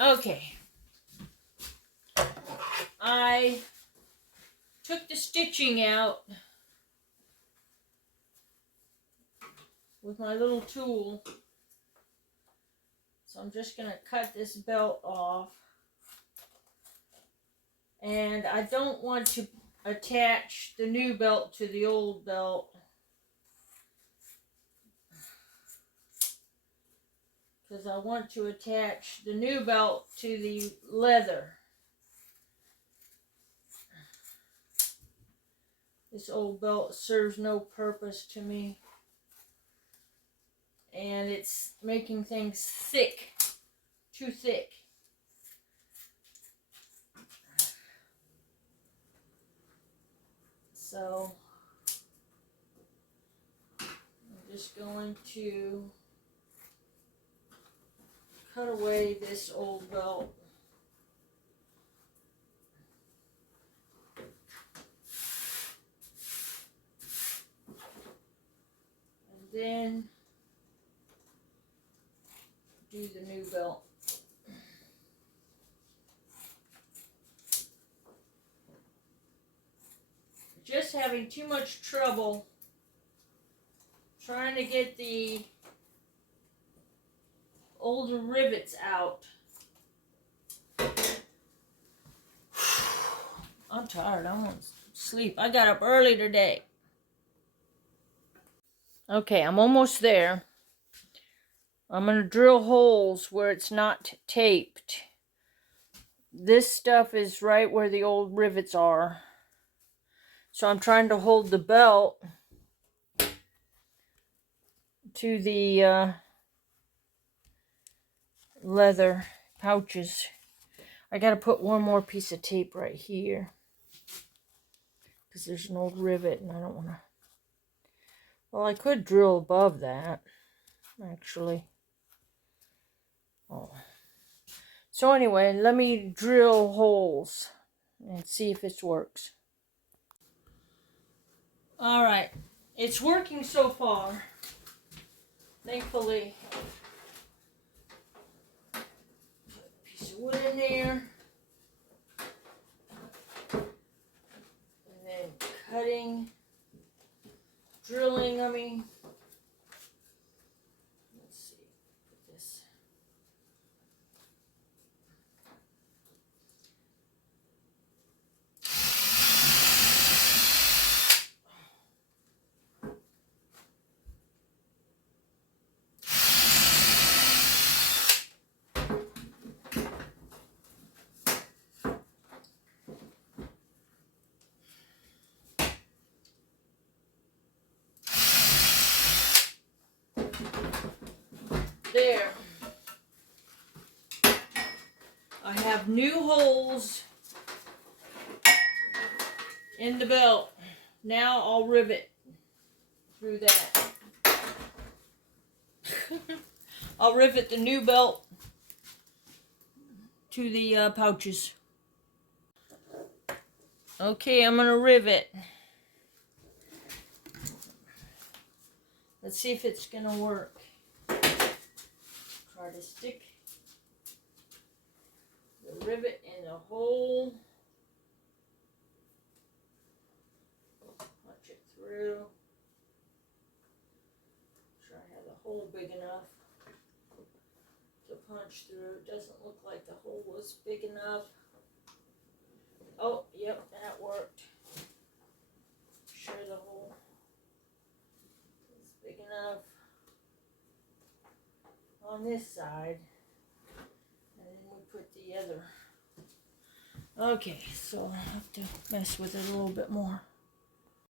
Okay. I took the stitching out with my little tool. So I'm just going to cut this belt off. And I don't want to attach the new belt to the old belt. Because I want to attach the new belt to the leather. This old belt serves no purpose to me. And it's making things thick. Too thick. So I'm just going to cut away this old belt. And then do the new belt. Just having too much trouble trying to get the older rivets out. I'm tired. I want to sleep. I got up early today. Okay, I'm almost there. I'm going to drill holes where it's not taped. This stuff is right where the old rivets are. So I'm trying to hold the belt to the leather pouches. I got to put one more piece of tape right here. Because there's an old rivet and I don't want to... Well, I could drill above that, actually. Oh. So anyway, let me drill holes and see if this works. Alright, it's working so far. Thankfully. Put a piece of wood in there. And then cutting, drilling, let's see, put this. There. I have new holes in the belt. Now I'll rivet through that. I'll rivet the new belt to the pouches. Okay, I'm gonna rivet. Let's see if it's gonna work. Try to stick the rivet in the hole. Punch it through. Try to have the hole big enough to punch through. It doesn't look like the hole was big enough. Oh, yep, that worked. Sure the hole is big enough on this side. And then we put the other. Okay, so I have to mess with it a little bit more.